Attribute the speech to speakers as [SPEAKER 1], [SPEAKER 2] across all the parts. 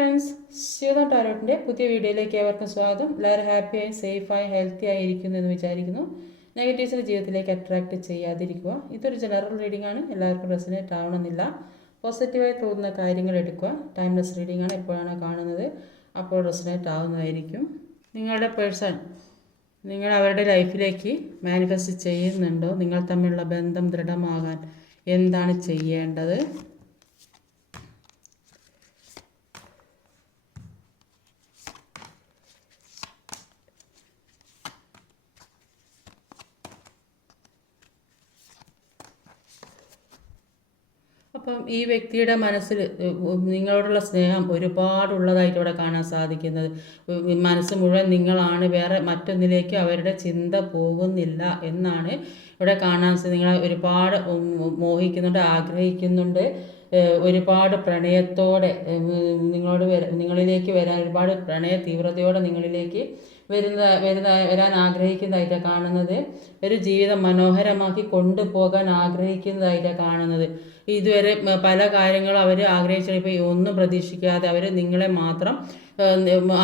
[SPEAKER 1] friends ശീത ടാരോട്ടിൻ്റെ പുതിയ വീഡിയോയിലേക്ക് ഏവർക്കും സ്വാഗതം എല്ലാവരും ഹാപ്പിയായി സേഫായി ഹെൽത്തി ഇരിക്കുന്നു എന്ന് വിചാരിക്കുന്നു നെഗറ്റീവ്സിൻ്റെ ജീവിതത്തിലേക്ക് അട്രാക്ട് ചെയ്യാതിരിക്കുക ഇതൊരു ജനറൽ റീഡിംഗ് ആണ് എല്ലാവർക്കും റെസിനേറ്റ് ആവണമെന്നില്ല പോസിറ്റീവായി തോന്നുന്ന കാര്യങ്ങൾ എടുക്കുക ടൈംലെസ് റീഡിംഗ് ആണ് എപ്പോഴാണ് കാണുന്നത് അപ്പോൾ റെസിനേറ്റ് ആവുന്നതായിരിക്കും നിങ്ങളുടെ പേഴ്സൺ നിങ്ങൾ അവരുടെ ലൈഫിലേക്ക് മാനിഫെസ്റ്റ് ചെയ്യുന്നുണ്ടോ നിങ്ങൾ തമ്മിലുള്ള ബന്ധം ദൃഢമാകാൻ എന്താണ് ചെയ്യേണ്ടത് അപ്പം ഈ വ്യക്തിയുടെ മനസ്സിൽ നിങ്ങളോടുള്ള സ്നേഹം ഒരുപാടുള്ളതായിട്ട് ഇവിടെ കാണാൻ സാധിക്കുന്നത് മനസ്സ് മുഴുവൻ നിങ്ങളാണ് വേറെ മറ്റൊന്നിലേക്ക് അവരുടെ ചിന്ത പോകുന്നില്ല എന്നാണ് ഇവിടെ കാണാൻ നിങ്ങളെ ഒരുപാട് മോഹിക്കുന്നുണ്ട് ആഗ്രഹിക്കുന്നുണ്ട് ഒരുപാട് പ്രണയത്തോടെ നിങ്ങളോട് നിങ്ങളിലേക്ക് വരാൻ ഒരുപാട് പ്രണയ തീവ്രതയോടെ നിങ്ങളിലേക്ക് വരുന്ന വരുന്ന വരാൻ ആഗ്രഹിക്കുന്നതായിട്ടാണ് കാണുന്നത് ഒരു ജീവിതം മനോഹരമാക്കി കൊണ്ടുപോകാൻ ആഗ്രഹിക്കുന്നതായിട്ടാണ് കാണുന്നത് ഇതുവരെ പല കാര്യങ്ങളും അവർ ആഗ്രഹിച്ചിട്ട് ഒന്നും പ്രതീക്ഷിക്കാതെ അവർ നിങ്ങളെ മാത്രം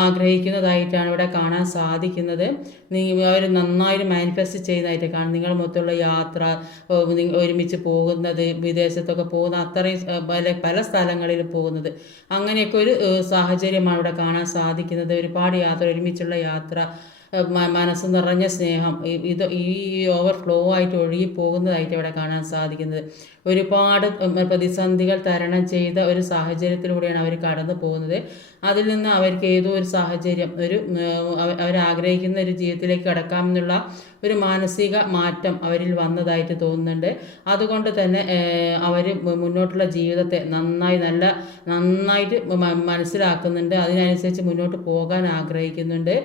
[SPEAKER 1] ആഗ്രഹിക്കുന്നതായിട്ടാണ് ഇവിടെ കാണാൻ സാധിക്കുന്നത് അവർ നന്നായിട്ട് മാനിഫെസ്റ്റ് ചെയ്യുന്നതായിട്ട് കാണും നിങ്ങൾ മൊത്തമുള്ള യാത്ര ഒരുമിച്ച് പോകുന്നത് വിദേശത്തൊക്കെ പോകുന്ന അത്രയും പല പല സ്ഥലങ്ങളിൽ പോകുന്നത് അങ്ങനെയൊക്കെ ഒരു സാഹചര്യമാണ് ഇവിടെ കാണാൻ സാധിക്കുന്നത് ഒരുപാട് യാത്ര ഒരുമിച്ചുള്ള യാത്ര മനസ്സ് നിറഞ്ഞ സ്നേഹം ഇത് ഈ ഓവർഫ്ലോ ആയിട്ട് ഒഴുകി പോകുന്നതായിട്ട് ഇവിടെ കാണാൻ സാധിക്കുന്നത് ഒരുപാട് പ്രതിസന്ധികൾ തരണം ചെയ്ത ഒരു സാഹചര്യത്തിലൂടെയാണ് അവർ കടന്നു പോകുന്നത് അതിൽ നിന്ന് അവർക്ക് ഏതോ ഒരു സാഹചര്യം ഒരു അവരാഗ്രഹിക്കുന്ന ഒരു ജീവിതത്തിലേക്ക് കടക്കാമെന്നുള്ള ഒരു മാനസിക മാറ്റം അവരിൽ വന്നതായിട്ട് തോന്നുന്നുണ്ട് അതുകൊണ്ട് തന്നെ അവർ മുന്നോട്ടുള്ള ജീവിതത്തെ നന്നായി നല്ല നന്നായിട്ട് മനസ്സിലാക്കുന്നുണ്ട് അതിനനുസരിച്ച് മുന്നോട്ട് പോകാൻ ആഗ്രഹിക്കുന്നുണ്ട്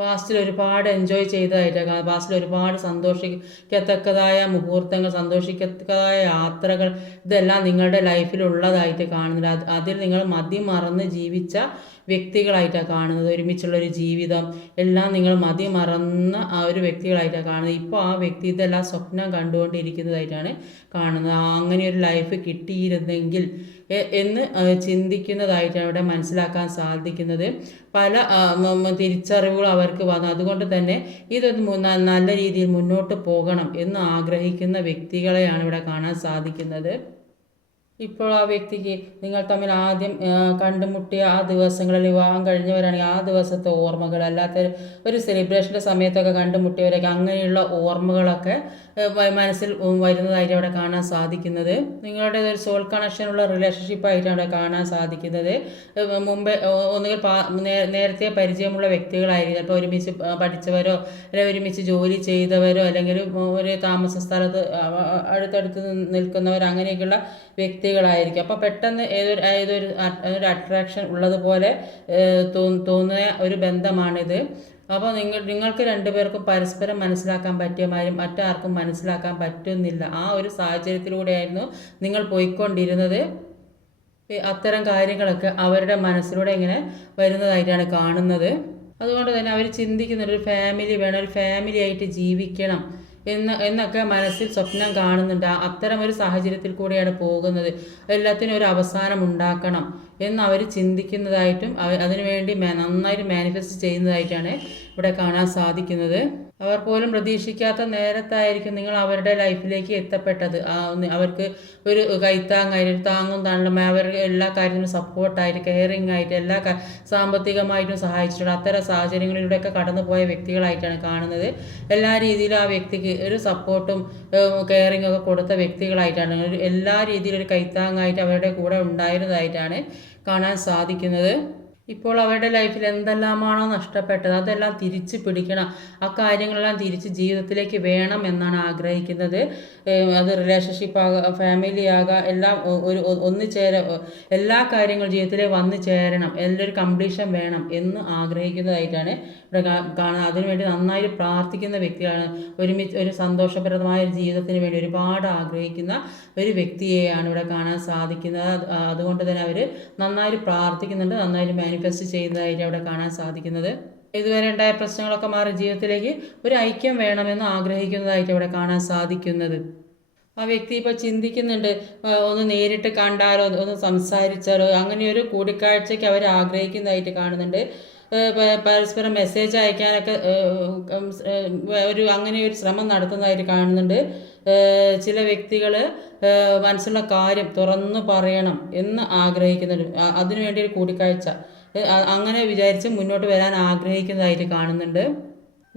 [SPEAKER 1] പാസ്റ്റിൽ ഒരുപാട് എൻജോയ് ചെയ്തതായിട്ട് പാസ്റ്റിൽ ഒരുപാട് സന്തോഷിക്കത്തക്കതായ മുഹൂർത്തങ്ങൾ സന്തോഷിക്കത്തക്കതായ യാത്രകൾ ഇതെല്ലാം നിങ്ങളുടെ ലൈഫിൽ ഉള്ളതായിട്ട് കാണുന്നില്ല അതിൽ നിങ്ങൾ മതി മറന്ന് ജീവിച്ച വ്യക്തികളായിട്ടാണ് കാണുന്നത് ഒരുമിച്ചുള്ള ഒരു ജീവിതം എല്ലാം നിങ്ങൾ മതി മറന്ന ആ ഒരു വ്യക്തികളായിട്ടാണ് കാണുന്നത് ഇപ്പോൾ ആ വ്യക്തി ഇതെല്ലാം സ്വപ്നം കണ്ടുകൊണ്ടിരിക്കുന്നതായിട്ടാണ് കാണുന്നത് അങ്ങനെ ഒരു ലൈഫ് കിട്ടിയിരുന്നെങ്കിൽ എന്ന് ചിന്തിക്കുന്നതായിട്ട് അവിടെ മനസ്സിലാക്കാൻ സാധിക്കുന്നത് പല തിരിച്ചറിവുകൾ അവർക്ക് വന്നു അതുകൊണ്ട് തന്നെ ഇതൊരു നല്ല രീതിയിൽ മുന്നോട്ട് പോകണം എന്ന് ആഗ്രഹിക്കുന്ന വ്യക്തികളെയാണ് ഇവിടെ കാണാൻ സാധിക്കുന്നത് ഇപ്പോൾ ആ വ്യക്തിക്ക് നിങ്ങൾ തമ്മിൽ ആദ്യം കണ്ടുമുട്ടിയ ആ ദിവസങ്ങളിൽ വിവാഹം കഴിഞ്ഞവരാണെങ്കിൽ ആ ദിവസത്തെ ഓർമ്മകൾ അല്ലാത്ത ഒരു സെലിബ്രേഷൻ്റെ സമയത്തൊക്കെ കണ്ടുമുട്ടിയവരൊക്കെ അങ്ങനെയുള്ള ഓർമ്മകളൊക്കെ മനസ്സിൽ വരുന്നതായിട്ട് അവിടെ കാണാൻ സാധിക്കുന്നത് നിങ്ങളുടെ ഒരു സോൾ കണക്ഷൻ ഉള്ള റിലേഷൻഷിപ്പായിട്ട് അവിടെ കാണാൻ സാധിക്കുന്നത് മുമ്പേ ഒന്നുകിൽ നേരത്തെ പരിചയമുള്ള വ്യക്തികളായിരിക്കും ചിലപ്പോൾ ഒരുമിച്ച് പഠിച്ചവരോ അല്ലെങ്കിൽ ഒരുമിച്ച് ജോലി ചെയ്തവരോ അല്ലെങ്കിൽ ഒരു താമസ സ്ഥലത്ത് അടുത്തടുത്ത് നിൽക്കുന്നവർ അങ്ങനെയൊക്കെയുള്ള വ്യക്തികളായിരിക്കും അപ്പോൾ പെട്ടെന്ന് ഏതൊരു ഏതൊരു ഒരു അട്രാക്ഷൻ ഉള്ളതുപോലെ തോന്നുന്ന ഒരു ബന്ധമാണിത് അപ്പോൾ നിങ്ങൾ നിങ്ങൾക്ക് രണ്ടുപേർക്കും പരസ്പരം മനസ്സിലാക്കാൻ പറ്റിയ കാര്യം മറ്റാർക്കും മനസ്സിലാക്കാൻ പറ്റുന്നില്ല ആ ഒരു സാഹചര്യത്തിലൂടെയായിരുന്നു നിങ്ങൾ പോയിക്കൊണ്ടിരുന്നത് അത്തരം കാര്യങ്ങളൊക്കെ അവരുടെ മനസ്സിലൂടെ ഇങ്ങനെ വരുന്നതായിട്ടാണ് കാണുന്നത് അതുകൊണ്ട് തന്നെ അവർ ചിന്തിക്കുന്ന ഒരു ഫാമിലി വേണം ഒരു ഫാമിലി ആയിട്ട് ജീവിക്കണം എന്ന് എന്നൊക്കെ മനസ്സിൽ സ്വപ്നം കാണുന്നുണ്ട് അത്തരം ഒരു സാഹചര്യത്തിൽ കൂടെയാണ് പോകുന്നത് എല്ലാത്തിനും ഒരു അവസാനം ഉണ്ടാക്കണം എന്ന് അവർ ചിന്തിക്കുന്നതായിട്ടും അതിനുവേണ്ടി നന്നായിട്ട് മാനിഫെസ്റ്റ് ചെയ്യുന്നതായിട്ടാണ് ഇവിടെ കാണാൻ സാധിക്കുന്നത് അവർ പോലും പ്രതീക്ഷിക്കാത്ത നേരത്തായിരിക്കും നിങ്ങൾ അവരുടെ ലൈഫിലേക്ക് എത്തപ്പെട്ടത് അവർക്ക് ഒരു കൈത്താങ്ങായിട്ട് താങ്ങും താണ്ടും അവരുടെ എല്ലാ കാര്യത്തിനും സപ്പോർട്ടായിട്ട് കെയറിങ് ആയിട്ട് എല്ലാ സാമ്പത്തികമായിട്ടും സഹായിച്ചിട്ടുണ്ട് അത്തരം സാഹചര്യങ്ങളിലൂടെയൊക്കെ കടന്നുപോയ വ്യക്തികളായിട്ടാണ് കാണുന്നത് എല്ലാ രീതിയിലും ആ വ്യക്തിക്ക് ഒരു സപ്പോർട്ടും കെയറിങ് ഒക്കെ കൊടുത്ത വ്യക്തികളായിട്ടാണ് എല്ലാ രീതിയിലും ഒരു കൈത്താങ്ങായിട്ട് അവരുടെ കൂടെ ഉണ്ടായിരുന്നതായിട്ടാണ് കാണാൻ സാധിക്കുന്നത് ഇപ്പോൾ അവരുടെ ലൈഫിൽ എന്തെല്ലാമാണോ നഷ്ടപ്പെട്ടത് അതെല്ലാം തിരിച്ച് പിടിക്കണം ആ കാര്യങ്ങളെല്ലാം തിരിച്ച് ജീവിതത്തിലേക്ക് വേണം എന്നാണ് ആഗ്രഹിക്കുന്നത് അത് റിലേഷൻഷിപ്പ് ആകാം ഫാമിലി ആകാം എല്ലാം ഒരു ഒന്ന് ചേര എല്ലാ കാര്യങ്ങളും ജീവിതത്തിലേക്ക് വന്നു ചേരണം എല്ലൊരു കംപ്ലീഷൻ വേണം എന്ന് ആഗ്രഹിക്കുന്നതായിട്ടാണ് ഇവിടെ കാണുന്നത് അതിനുവേണ്ടി നന്നായി പ്രാർത്ഥിക്കുന്ന വ്യക്തിയാണ് ഒരുമിച്ച് ഒരു സന്തോഷപ്രദമായ ജീവിതത്തിന് വേണ്ടി ഒരുപാട് ആഗ്രഹിക്കുന്ന ഒരു വ്യക്തിയെയാണ് ഇവിടെ കാണാൻ സാധിക്കുന്നത് അതുകൊണ്ട് തന്നെ അവർ നന്നായി പ്രാർത്ഥിക്കുന്നുണ്ട് നന്നായി മാനിഫെസ്റ്റ് ചെയ്യുന്നതായിരിക്കും അവിടെ കാണാൻ സാധിക്കുന്നത് ഇതുവരെ ഉണ്ടായ പ്രശ്നങ്ങളൊക്കെ മാറി ജീവിതത്തിലേക്ക് ഒരു ഐക്യം വേണമെന്ന് ആഗ്രഹിക്കുന്നതായിട്ട് അവിടെ കാണാൻ സാധിക്കുന്നത് ആ വ്യക്തി ഇപ്പോൾ ചിന്തിക്കുന്നുണ്ട് ഒന്ന് നേരിട്ട് കണ്ടാലോ ഒന്ന് സംസാരിച്ചാലോ അങ്ങനെ ഒരു കൂടിക്കാഴ്ചയ്ക്ക് അവർ ആഗ്രഹിക്കുന്നതായിട്ട് കാണുന്നുണ്ട് പരസ്പരം മെസ്സേജ് അയക്കാനൊക്കെ ഒരു അങ്ങനെ ഒരു ശ്രമം നടത്തുന്നതായിട്ട് കാണുന്നുണ്ട് ചില വ്യക്തികൾ മനസ്സിലുള്ള കാര്യം തുറന്നു പറയണം എന്ന് ആഗ്രഹിക്കുന്നുണ്ട് അതിനുവേണ്ടി ഒരു കൂടിക്കാഴ്ച അങ്ങനെ വിചാരിച്ച് മുന്നോട്ട് വരാൻ ആഗ്രഹിക്കുന്നതായിട്ട് കാണുന്നുണ്ട്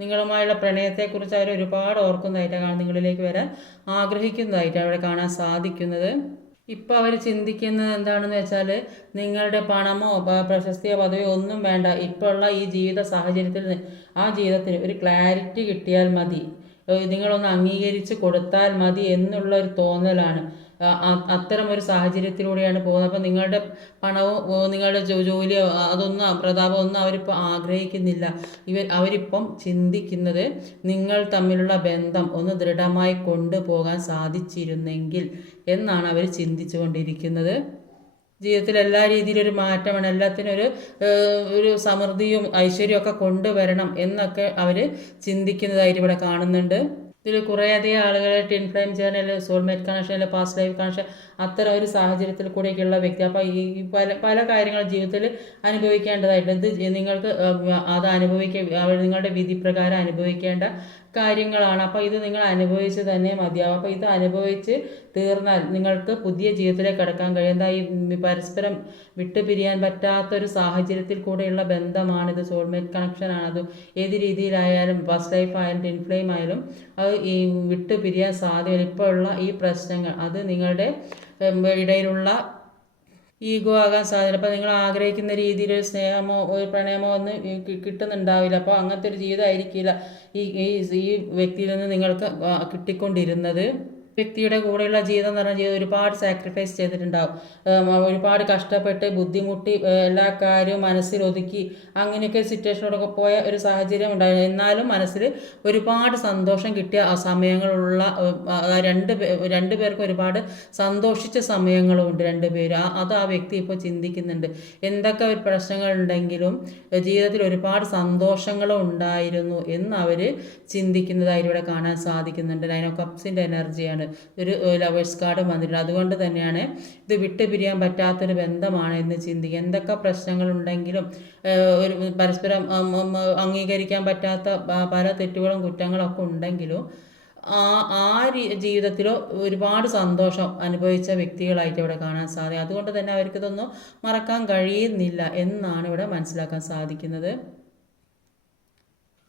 [SPEAKER 1] നിങ്ങളുമായുള്ള പ്രണയത്തെക്കുറിച്ച് അവർ ഒരുപാട് ഓർക്കുന്നതായിട്ടാണ് നിങ്ങളിലേക്ക് വരാൻ ആഗ്രഹിക്കുന്നതായിട്ട് അവിടെ കാണാൻ സാധിക്കുന്നത് ഇപ്പോൾ അവർ ചിന്തിക്കുന്നത് എന്താണെന്ന് വെച്ചാൽ നിങ്ങളുടെ പണമോ പ്രശസ്തിയോ പദവിയോ ഒന്നും വേണ്ട ഇപ്പോഴുള്ള ഈ ജീവിത സാഹചര്യത്തിൽ ആ ജീവിതത്തിന് ഒരു ക്ലാരിറ്റി കിട്ടിയാൽ മതി നിങ്ങളൊന്ന് അംഗീകരിച്ച് കൊടുത്താൽ മതി എന്നുള്ള ഒരു തോന്നലാണ് അത്തരം ഒരു സാഹചര്യത്തിലൂടെയാണ് പോകുന്നത് അപ്പോൾ നിങ്ങളുടെ പണവും നിങ്ങളുടെ ജോലിയോ അതൊന്നും പ്രതാപം ഒന്നും അവരിപ്പോൾ ആഗ്രഹിക്കുന്നില്ല ഇവർ അവരിപ്പം ചിന്തിക്കുന്നത് നിങ്ങൾ തമ്മിലുള്ള ബന്ധം ഒന്ന് ദൃഢമായി കൊണ്ടുപോകാൻ സാധിച്ചിരുന്നെങ്കിൽ എന്നാണ് അവർ ചിന്തിച്ചുകൊണ്ടിരിക്കുന്നത് ജീവിതത്തിൽ എല്ലാ രീതിയിലും ഒരു മാറ്റമാണ് എല്ലാത്തിനും ഒരു ഒരു സമൃദ്ധിയും ഒക്കെ കൊണ്ടുവരണം എന്നൊക്കെ അവർ ചിന്തിക്കുന്നതായിട്ട് ഇവിടെ കാണുന്നുണ്ട് ഇതിൽ കുറേയധികം ആളുകൾ ടിൻ ഫ്ലെയിം അല്ലെങ്കിൽ സോൾമേറ്റ് കണക്ഷൻ അല്ലെങ്കിൽ പാസ്റ്റ് ലൈഫ് കണക്ഷൻ അത്തരം ഒരു സാഹചര്യത്തിൽ കൂടെയൊക്കെയുള്ള വ്യക്തി അപ്പോൾ ഈ പല പല കാര്യങ്ങൾ ജീവിതത്തിൽ അനുഭവിക്കേണ്ടതായിട്ടുണ്ട് ഇത് നിങ്ങൾക്ക് അത് അനുഭവിക്കുക നിങ്ങളുടെ വിധി പ്രകാരം അനുഭവിക്കേണ്ട കാര്യങ്ങളാണ് അപ്പോൾ ഇത് നിങ്ങൾ അനുഭവിച്ച് തന്നെ മതിയാവും അപ്പോൾ ഇത് അനുഭവിച്ച് തീർന്നാൽ നിങ്ങൾക്ക് പുതിയ ജീവിതത്തിലേക്ക് കടക്കാൻ കഴിയും എന്താ ഈ പരസ്പരം വിട്ടുപിരിയാൻ പറ്റാത്തൊരു സാഹചര്യത്തിൽ കൂടെയുള്ള ബന്ധമാണിത് സോൾമേറ്റ് കണക്ഷനാണത് ഏത് രീതിയിലായാലും ബസ് ലൈഫ് ആയാലും ടിൻഫ്ലെയിം ആയാലും അത് ഈ വിട്ടുപിരിയാൻ സാധ്യത ഇപ്പോഴുള്ള ഈ പ്രശ്നങ്ങൾ അത് നിങ്ങളുടെ ഇടയിലുള്ള ഈഗോ ആകാൻ സാധ്യത അപ്പോൾ നിങ്ങൾ ആഗ്രഹിക്കുന്ന രീതിയിൽ ഒരു സ്നേഹമോ ഒരു പ്രണയമോ ഒന്നും കിട്ടുന്നുണ്ടാവില്ല അപ്പോൾ അങ്ങനത്തെ ഒരു ജീവിതമായിരിക്കില്ല ഈ ഈ വ്യക്തിയിൽ നിന്ന് നിങ്ങൾക്ക് കിട്ടിക്കൊണ്ടിരുന്നത് വ്യക്തിയുടെ കൂടെയുള്ള ജീവിതം എന്ന് പറഞ്ഞാൽ ജീവിതം ഒരുപാട് സാക്രിഫൈസ് ചെയ്തിട്ടുണ്ടാവും ഒരുപാട് കഷ്ടപ്പെട്ട് ബുദ്ധിമുട്ടി എല്ലാ കാര്യവും മനസ്സിൽ ഒതുക്കി അങ്ങനെയൊക്കെ സിറ്റുവേഷനോടൊക്കെ പോയ ഒരു സാഹചര്യം ഉണ്ടായിരുന്നു എന്നാലും മനസ്സിൽ ഒരുപാട് സന്തോഷം കിട്ടിയ ആ സമയങ്ങളുള്ള രണ്ട് രണ്ട് പേർക്കും ഒരുപാട് സന്തോഷിച്ച സമയങ്ങളും ഉണ്ട് രണ്ട് പേര് അത് ആ വ്യക്തി ഇപ്പോൾ ചിന്തിക്കുന്നുണ്ട് എന്തൊക്കെ ഒരു പ്രശ്നങ്ങളുണ്ടെങ്കിലും ജീവിതത്തിൽ ഒരുപാട് സന്തോഷങ്ങളും ഉണ്ടായിരുന്നു എന്ന് അവർ ചിന്തിക്കുന്നതായി ഇവിടെ കാണാൻ സാധിക്കുന്നുണ്ട് നയൻ ഓഫ് കപ്സിൻ്റെ എനർജിയാണ് ഒരു ലവേഴ്സ് കാർഡ് വന്നിട്ടുണ്ട് അതുകൊണ്ട് തന്നെയാണ് ഇത് പിരിയാൻ പറ്റാത്തൊരു ബന്ധമാണ് എന്ന് ചിന്തിക്കുക എന്തൊക്കെ പ്രശ്നങ്ങളുണ്ടെങ്കിലും ഒരു പരസ്പരം അംഗീകരിക്കാൻ പറ്റാത്ത പല തെറ്റുകളും കുറ്റങ്ങളൊക്കെ ഉണ്ടെങ്കിലും ആ ആ ജീവിതത്തിലോ ഒരുപാട് സന്തോഷം അനുഭവിച്ച വ്യക്തികളായിട്ട് ഇവിടെ കാണാൻ സാധിക്കും അതുകൊണ്ട് തന്നെ അവർക്കിതൊന്നും മറക്കാൻ കഴിയുന്നില്ല എന്നാണ് ഇവിടെ മനസ്സിലാക്കാൻ സാധിക്കുന്നത്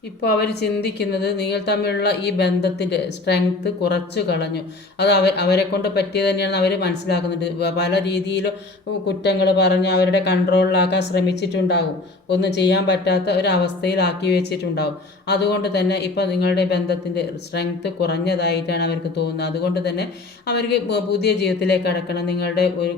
[SPEAKER 1] ഇപ്പോൾ അവർ ചിന്തിക്കുന്നത് നിങ്ങൾ തമ്മിലുള്ള ഈ ബന്ധത്തിൻ്റെ സ്ട്രെങ്ത് കുറച്ച് കളഞ്ഞു അത് അവ അവരെ കൊണ്ട് പറ്റിയത് തന്നെയാണ് അവർ മനസ്സിലാക്കുന്നത് പല രീതിയിലും കുറ്റങ്ങൾ പറഞ്ഞ് അവരുടെ കൺട്രോളിലാക്കാൻ ശ്രമിച്ചിട്ടുണ്ടാകും ഒന്നും ചെയ്യാൻ പറ്റാത്ത ഒരു അവസ്ഥയിലാക്കി വെച്ചിട്ടുണ്ടാകും അതുകൊണ്ട് തന്നെ ഇപ്പോൾ നിങ്ങളുടെ ബന്ധത്തിൻ്റെ സ്ട്രെങ്ത് കുറഞ്ഞതായിട്ടാണ് അവർക്ക് തോന്നുന്നത് അതുകൊണ്ട് തന്നെ അവർക്ക് പുതിയ ജീവിതത്തിലേക്ക് അടക്കണം നിങ്ങളുടെ ഒരു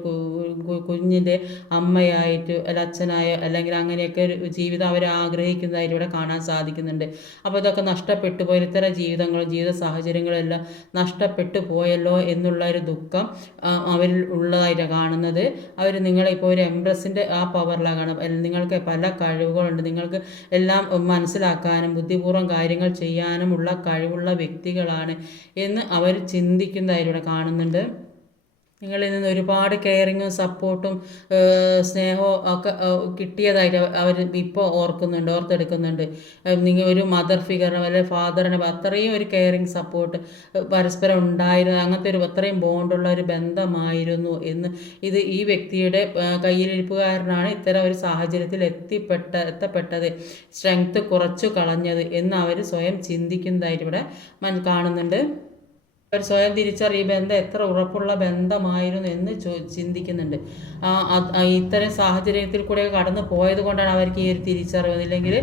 [SPEAKER 1] കുഞ്ഞിൻ്റെ അമ്മയായിട്ട് അല്ല അച്ഛനായോ അല്ലെങ്കിൽ അങ്ങനെയൊക്കെ ഒരു ജീവിതം അവർ ആഗ്രഹിക്കുന്നതായിട്ട് ഇവിടെ കാണാൻ സാധിക്കുന്നുണ്ട് അപ്പോൾ ഇതൊക്കെ നഷ്ടപ്പെട്ടു പോയ ഇത്തരം ജീവിതങ്ങളും ജീവിത സാഹചര്യങ്ങളെല്ലാം നഷ്ടപ്പെട്ടു പോയല്ലോ എന്നുള്ള ഒരു ദുഃഖം അവരിൽ ഉള്ളതായിട്ട് കാണുന്നത് അവർ നിങ്ങളിപ്പോൾ ഒരു എംപ്രസിൻ്റെ ആ പവറിലാണ് കാണും നിങ്ങൾക്ക് പല കഴിവുകളുണ്ട് നിങ്ങൾക്ക് എല്ലാം മനസ്സിലാക്കാനും ബുദ്ധിപൂർവ്വം കാര്യങ്ങൾ ചെയ്യാനുമുള്ള കഴിവുള്ള വ്യക്തികളാണ് എന്ന് അവർ ചിന്തിക്കുന്നതായിട്ട് കാണുന്നുണ്ട് നിങ്ങളിൽ നിന്ന് ഒരുപാട് കെയറിങ്ങും സപ്പോർട്ടും സ്നേഹവും ഒക്കെ കിട്ടിയതായിട്ട് അവർ ഇപ്പോൾ ഓർക്കുന്നുണ്ട് ഓർത്തെടുക്കുന്നുണ്ട് നിങ്ങൾ ഒരു മദർ ഫിഗറിന് അല്ലെങ്കിൽ ഫാദറിന് അത്രയും ഒരു കെയറിങ് സപ്പോർട്ട് പരസ്പരം ഉണ്ടായിരുന്നു അങ്ങനത്തെ ഒരു അത്രയും ബോണ്ടുള്ള ഒരു ബന്ധമായിരുന്നു എന്ന് ഇത് ഈ വ്യക്തിയുടെ കയ്യിലിരിപ്പുകാരനാണ് ഇത്തരം ഒരു സാഹചര്യത്തിൽ എത്തിപ്പെട്ട എത്തപ്പെട്ടത് സ്ട്രെങ്ത് കുറച്ചു കളഞ്ഞത് എന്ന് അവർ സ്വയം ചിന്തിക്കുന്നതായിട്ട് ഇവിടെ കാണുന്നുണ്ട് ഇവർ സ്വയം തിരിച്ചറിയ ബന്ധം എത്ര ഉറപ്പുള്ള ബന്ധമായിരുന്നു എന്ന് ചോ ചിന്തിക്കുന്നുണ്ട് ഇത്തരം സാഹചര്യത്തിൽ കൂടെ കടന്നു പോയത് കൊണ്ടാണ് അവർക്ക് ഈ ഒരു തിരിച്ചറിവ് ഇല്ലെങ്കിൽ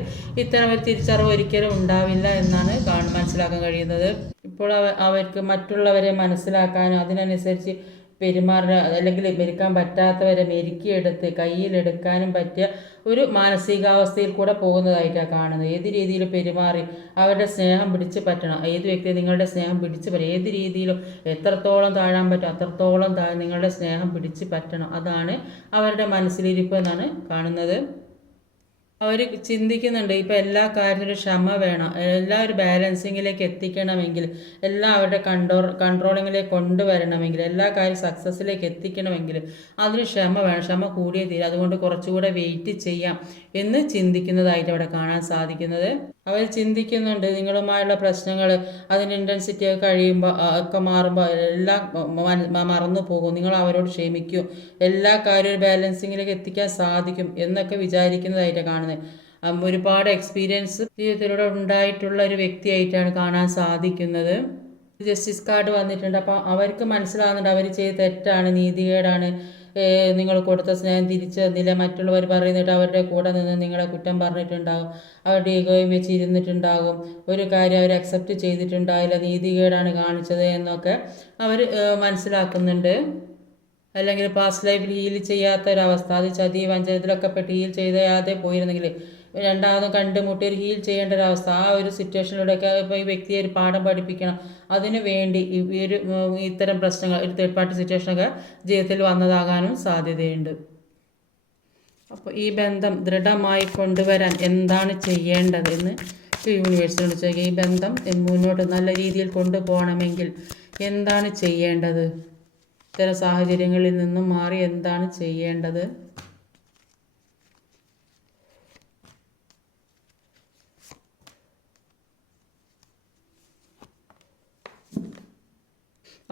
[SPEAKER 1] ഇത്തരം ഒരു തിരിച്ചറിവ് ഒരിക്കലും ഉണ്ടാവില്ല എന്നാണ് മനസ്സിലാക്കാൻ കഴിയുന്നത് ഇപ്പോൾ അവർക്ക് മറ്റുള്ളവരെ മനസ്സിലാക്കാനും അതിനനുസരിച്ച് പെരുമാറുക അല്ലെങ്കിൽ മെരുക്കാൻ പറ്റാത്തവരെ മെരുക്കിയെടുത്ത് കയ്യിലെടുക്കാനും പറ്റിയ ഒരു മാനസികാവസ്ഥയിൽ കൂടെ പോകുന്നതായിട്ടാണ് കാണുന്നത് ഏത് രീതിയിൽ പെരുമാറി അവരുടെ സ്നേഹം പിടിച്ച് പറ്റണം ഏത് വ്യക്തി നിങ്ങളുടെ സ്നേഹം പിടിച്ച് പറ്റും ഏത് രീതിയിലും എത്രത്തോളം താഴാൻ പറ്റും അത്രത്തോളം നിങ്ങളുടെ സ്നേഹം പിടിച്ച് പറ്റണം അതാണ് അവരുടെ മനസ്സിലിരിപ്പ് എന്നാണ് കാണുന്നത് അവർ ചിന്തിക്കുന്നുണ്ട് ഇപ്പം എല്ലാ കാര്യത്തിനും ക്ഷമ വേണം എല്ലാ ഒരു ബാലൻസിങ്ങിലേക്ക് എത്തിക്കണമെങ്കിൽ എല്ലാം അവരുടെ കൺട്രോൾ കൺട്രോളിങ്ങിലേക്ക് കൊണ്ടുവരണമെങ്കിൽ എല്ലാ കാര്യം സക്സസ്സിലേക്ക് എത്തിക്കണമെങ്കിൽ അതിന് ക്ഷമ വേണം ക്ഷമ കൂടിയേ തീരും അതുകൊണ്ട് കുറച്ചുകൂടെ വെയിറ്റ് ചെയ്യാം എന്ന് ചിന്തിക്കുന്നതായിട്ട് അവിടെ കാണാൻ സാധിക്കുന്നത് അവർ ചിന്തിക്കുന്നുണ്ട് നിങ്ങളുമായുള്ള പ്രശ്നങ്ങൾ അതിൻ്റെ ഇൻറ്റൻസിറ്റി ഒക്കെ കഴിയുമ്പോൾ ഒക്കെ മാറുമ്പോൾ എല്ലാം മറന്നു പോകും നിങ്ങൾ അവരോട് ക്ഷമിക്കും എല്ലാ കാര്യവും ബാലൻസിങ്ങിലേക്ക് എത്തിക്കാൻ സാധിക്കും എന്നൊക്കെ വിചാരിക്കുന്നതായിട്ട് കാണുന്നത് ആളാണ് ഒരുപാട് എക്സ്പീരിയൻസ് ജീവിതത്തിലൂടെ ഉണ്ടായിട്ടുള്ള ഒരു വ്യക്തിയായിട്ടാണ് കാണാൻ സാധിക്കുന്നത് ജസ്റ്റിസ് കാർഡ് വന്നിട്ടുണ്ട് അപ്പോൾ അവർക്ക് മനസ്സിലാകുന്നുണ്ട് അവർ ചെയ്ത തെറ്റാണ് നീതികേടാണ് നിങ്ങൾ കൊടുത്ത സ്നേഹം തിരിച്ചു തന്നില്ല മറ്റുള്ളവർ പറയുന്നിട്ട് അവരുടെ കൂടെ നിന്ന് നിങ്ങളെ കുറ്റം പറഞ്ഞിട്ടുണ്ടാകും അവരുടെ ഈഗോയും വെച്ച് ഇരുന്നിട്ടുണ്ടാകും ഒരു കാര്യം അവർ അക്സെപ്റ്റ് ചെയ്തിട്ടുണ്ടാവില്ല നീതികേടാണ് കാണിച്ചത് എന്നൊക്കെ അവർ മനസ്സിലാക്കുന്നുണ്ട് അല്ലെങ്കിൽ പാസ്റ്റ് ലൈഫിൽ ഹീൽ ചെയ്യാത്ത ഒരവസ്ഥ അത് ചതി വഞ്ചനത്തിലൊക്കെ പെട്ട് ഹീൽ ചെയ്യാതെ പോയിരുന്നെങ്കിൽ രണ്ടാമതും കണ്ടുമുട്ടി ഒരു ഹീൽ ചെയ്യേണ്ട ഒരു അവസ്ഥ ആ ഒരു സിറ്റുവേഷനിലൂടെയൊക്കെ ഇപ്പോൾ ഈ വ്യക്തിയെ ഒരു പാഠം പഠിപ്പിക്കണം അതിനു വേണ്ടി ഈ ഒരു ഇത്തരം പ്രശ്നങ്ങൾ ഒരു തേർഡ് പാർട്ടി സിറ്റുവേഷനൊക്കെ ജീവിതത്തിൽ വന്നതാകാനും സാധ്യതയുണ്ട് അപ്പോൾ ഈ ബന്ധം ദൃഢമായി കൊണ്ടുവരാൻ എന്താണ് ചെയ്യേണ്ടത് എന്ന് യൂണിവേഴ്സിനോട് ചോദിക്കുക ഈ ബന്ധം മുന്നോട്ട് നല്ല രീതിയിൽ കൊണ്ടുപോകണമെങ്കിൽ എന്താണ് ചെയ്യേണ്ടത് ഇത്തരം സാഹചര്യങ്ങളിൽ നിന്നും മാറി എന്താണ് ചെയ്യേണ്ടത്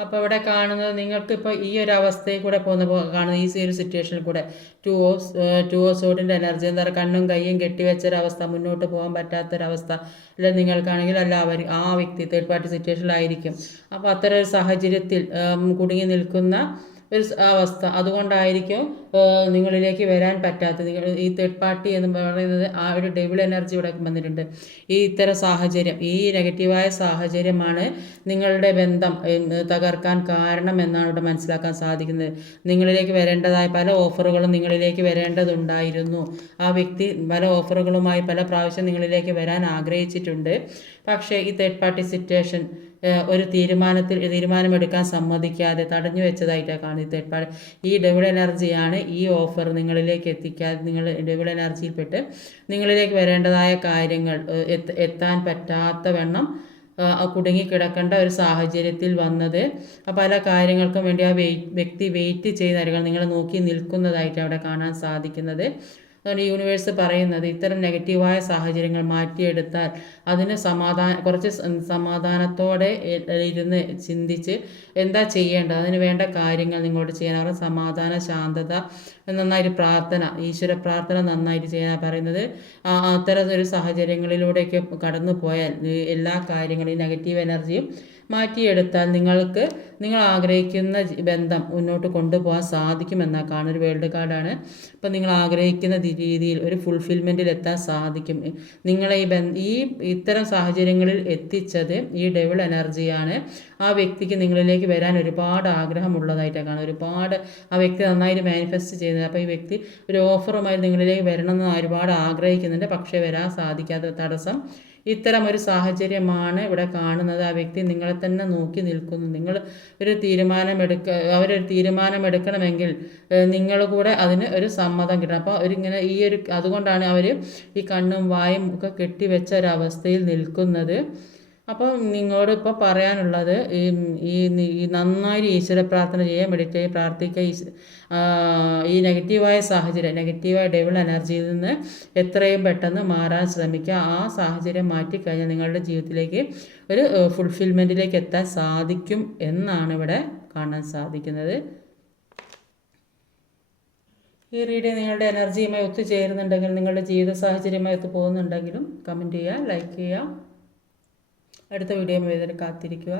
[SPEAKER 1] അപ്പോൾ ഇവിടെ കാണുന്നത് നിങ്ങൾക്കിപ്പോൾ ഈ ഒരു അവസ്ഥയിൽ കൂടെ പോകുന്ന കാണുന്ന ഈ ഒരു സിറ്റുവേഷനിൽ കൂടെ ടു ഓഫ് ടു ഓഫ് സോഡിൻ്റെ എനർജി എന്താ പറയുക കണ്ണും കൈയും കെട്ടിവെച്ചൊരവസ്ഥ മുന്നോട്ട് പോകാൻ പറ്റാത്തൊരവസ്ഥ അല്ലെ നിങ്ങൾക്കാണെങ്കിൽ അല്ല അവർ ആ വ്യക്തി തേർഡ് പാർട്ടി സിറ്റുവേഷനിലായിരിക്കും അപ്പോൾ അത്തരം ഒരു സാഹചര്യത്തിൽ കുടുങ്ങി നിൽക്കുന്ന ഒരു അവസ്ഥ അതുകൊണ്ടായിരിക്കും നിങ്ങളിലേക്ക് വരാൻ പറ്റാത്തത് ഈ തേർഡ് പാർട്ടി എന്ന് പറയുന്നത് ആ ഒരു ഡബിൾ എനർജി ഇവിടെ വന്നിട്ടുണ്ട് ഈ ഇത്തരം സാഹചര്യം ഈ നെഗറ്റീവായ സാഹചര്യമാണ് നിങ്ങളുടെ ബന്ധം തകർക്കാൻ കാരണം എന്നാണ് ഇവിടെ മനസ്സിലാക്കാൻ സാധിക്കുന്നത് നിങ്ങളിലേക്ക് വരേണ്ടതായ പല ഓഫറുകളും നിങ്ങളിലേക്ക് വരേണ്ടതുണ്ടായിരുന്നു ആ വ്യക്തി പല ഓഫറുകളുമായി പല പ്രാവശ്യം നിങ്ങളിലേക്ക് വരാൻ ആഗ്രഹിച്ചിട്ടുണ്ട് പക്ഷേ ഈ തേർഡ് പാർട്ടി സിറ്റുവേഷൻ ഒരു തീരുമാനത്തിൽ തീരുമാനമെടുക്കാൻ സമ്മതിക്കാതെ തടഞ്ഞു വെച്ചതായിട്ടാണ് കാണുന്നത് തേർഡ് പാർട്ടി ഈ ഡബിൾ എനർജിയാണ് ഈ ഓഫർ നിങ്ങളിലേക്ക് എത്തിക്കാതെ നിങ്ങൾ ഡബിൾ എനർജിയിൽപ്പെട്ട് നിങ്ങളിലേക്ക് വരേണ്ടതായ കാര്യങ്ങൾ എത്താൻ വണ്ണം കുടുങ്ങിക്കിടക്കേണ്ട ഒരു സാഹചര്യത്തിൽ വന്നത് പല കാര്യങ്ങൾക്കും വേണ്ടി ആ വ്യക്തി വെയിറ്റ് ചെയ്ത് നിങ്ങൾ നോക്കി നിൽക്കുന്നതായിട്ട് അവിടെ കാണാൻ സാധിക്കുന്നത് അതുകൊണ്ട് യൂണിവേഴ്സ് പറയുന്നത് ഇത്തരം നെഗറ്റീവായ സാഹചര്യങ്ങൾ മാറ്റിയെടുത്താൽ അതിന് സമാധാന കുറച്ച് സമാധാനത്തോടെ ഇരുന്ന് ചിന്തിച്ച് എന്താ ചെയ്യേണ്ടത് അതിന് വേണ്ട കാര്യങ്ങൾ നിങ്ങളോട് ചെയ്യാൻ അവരുടെ സമാധാന ശാന്തത നന്നായിട്ട് പ്രാർത്ഥന ഈശ്വര പ്രാർത്ഥന നന്നായിട്ട് ചെയ്യാൻ പറയുന്നത് അത്തരം ഒരു സാഹചര്യങ്ങളിലൂടെയൊക്കെ കടന്നു പോയാൽ എല്ലാ കാര്യങ്ങളും നെഗറ്റീവ് എനർജിയും മാറ്റിയെടുത്താൽ നിങ്ങൾക്ക് നിങ്ങൾ ആഗ്രഹിക്കുന്ന ബന്ധം മുന്നോട്ട് കൊണ്ടുപോകാൻ സാധിക്കുമെന്നാണ് ഒരു വേൾഡ് കാർഡാണ് ഇപ്പം നിങ്ങൾ ആഗ്രഹിക്കുന്ന രീതിയിൽ ഒരു ഫുൾഫിൽമെൻറ്റിൽ എത്താൻ സാധിക്കും നിങ്ങളെ ഈ ബന്ധ ഈ ഇത്തരം സാഹചര്യങ്ങളിൽ എത്തിച്ചത് ഈ ഡെവിൾ എനർജിയാണ് ആ വ്യക്തിക്ക് നിങ്ങളിലേക്ക് വരാൻ ഒരുപാട് ആഗ്രഹമുള്ളതായിട്ടാണ് കാണുന്നത് ഒരുപാട് ആ വ്യക്തി നന്നായിട്ട് മാനിഫെസ്റ്റ് ചെയ്യുന്നത് അപ്പോൾ ഈ വ്യക്തി ഒരു ഓഫറുമായി നിങ്ങളിലേക്ക് വരണമെന്ന് ഒരുപാട് ആഗ്രഹിക്കുന്നുണ്ട് പക്ഷേ വരാൻ സാധിക്കാത്ത തടസ്സം ഇത്തരം ഒരു സാഹചര്യമാണ് ഇവിടെ കാണുന്നത് ആ വ്യക്തി നിങ്ങളെ തന്നെ നോക്കി നിൽക്കുന്നു നിങ്ങൾ ഒരു തീരുമാനമെടുക്ക അവരൊരു തീരുമാനമെടുക്കണമെങ്കിൽ നിങ്ങൾ കൂടെ അതിന് ഒരു സമ്മതം കിട്ടണം അപ്പോൾ അവരിങ്ങനെ ഈ ഒരു അതുകൊണ്ടാണ് അവർ ഈ കണ്ണും വായും ഒക്കെ കെട്ടിവെച്ച ഒരവസ്ഥയിൽ നിൽക്കുന്നത് അപ്പോൾ നിങ്ങളോട് ഇപ്പോൾ പറയാനുള്ളത് ഈ ഈ നന്നായി ഈശ്വര പ്രാർത്ഥന ചെയ്യാൻ മെഡിറ്റേറ്റ് പ്രാർത്ഥിക്കുക ഈ ഈ നെഗറ്റീവായ സാഹചര്യം നെഗറ്റീവായ ഡെവിൾ എനർജിയിൽ നിന്ന് എത്രയും പെട്ടെന്ന് മാറാൻ ശ്രമിക്കുക ആ സാഹചര്യം മാറ്റിക്കഴിഞ്ഞാൽ നിങ്ങളുടെ ജീവിതത്തിലേക്ക് ഒരു ഫുൾഫിൽമെൻറ്റിലേക്ക് എത്താൻ സാധിക്കും എന്നാണ് ഇവിടെ കാണാൻ സാധിക്കുന്നത് ഈ റീഡിങ് നിങ്ങളുടെ എനർജിയുമായി ഒത്തുചേരുന്നുണ്ടെങ്കിൽ നിങ്ങളുടെ ജീവിത സാഹചര്യമായി ഒത്തു പോകുന്നുണ്ടെങ്കിലും കമൻറ്റ് ചെയ്യുക ലൈക്ക് ചെയ്യുക അടുത്ത വീഡിയോ വരെ കാത്തിരിക്കുക